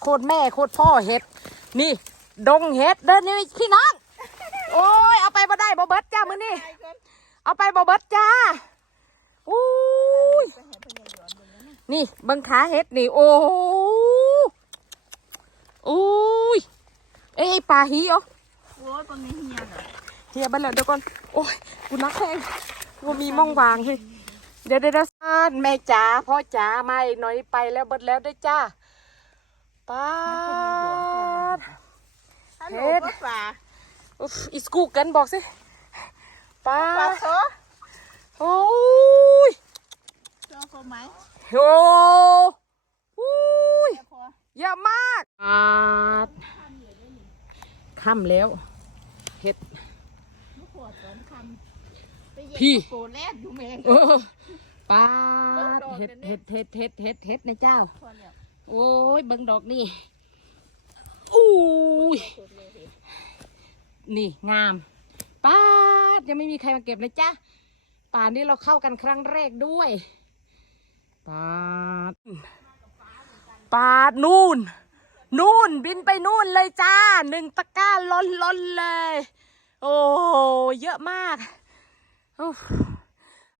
โคตรแม่โคตรพ่อเห็ด นี่ ดงเห็ดเดินนี่พี่น้อง โอ้ยเอาไปบ่ได้บ่เบิดจ้ามือนี่เอาไปบ่เบิดจ้าอุ้ยนี่เบังขาเห็ดนี่ โอ้อุ้ยเอ้ปลาฮีเหรอโอ้ยตรงนี้เฮียเหรอเฮียบันแล้วเดี๋ยวก่อนโอ้ยกูนักแข่งกูมีม่องวางเฮ้เดี๋ยวเดี๋ยวเดี๋ยวซ่านแม่จ๋าพ่อจ๋าไม่หน่อยไปแล้วเบิดแล้วได้จ้า ป้าด ฮัลโหลเฮ็ด ป้าป่าอุ๊ยอีสกูกันบอกสิป้าป้าดโซโอ้ยเจ้าเขาไหมโอ้อุ้ยเจ้าพอเยอะมากป้าดค่ำแล้ว เห็ด ลูกขวดสองคำไปเหยียบพี่ โกแลดอยู่เมง เออป้าดเห็ดเห็ดเห็ดเห็ดเห็ดเห็ดในเจ้า พอแล้ว โอ้ยเบิ่งดอกนี่อู้ยนี่งามป้าดยังไม่มีใครมาเก็บเลยจ้ะป่านนี้เราเข้ากันครั้งแรกด้วยป้าดป้าดนู่น นู่นบินไปนู่นเลยจ้าหนึ่งตะกร้าล้นล้นๆเลย โอ้เยอะมากโอ้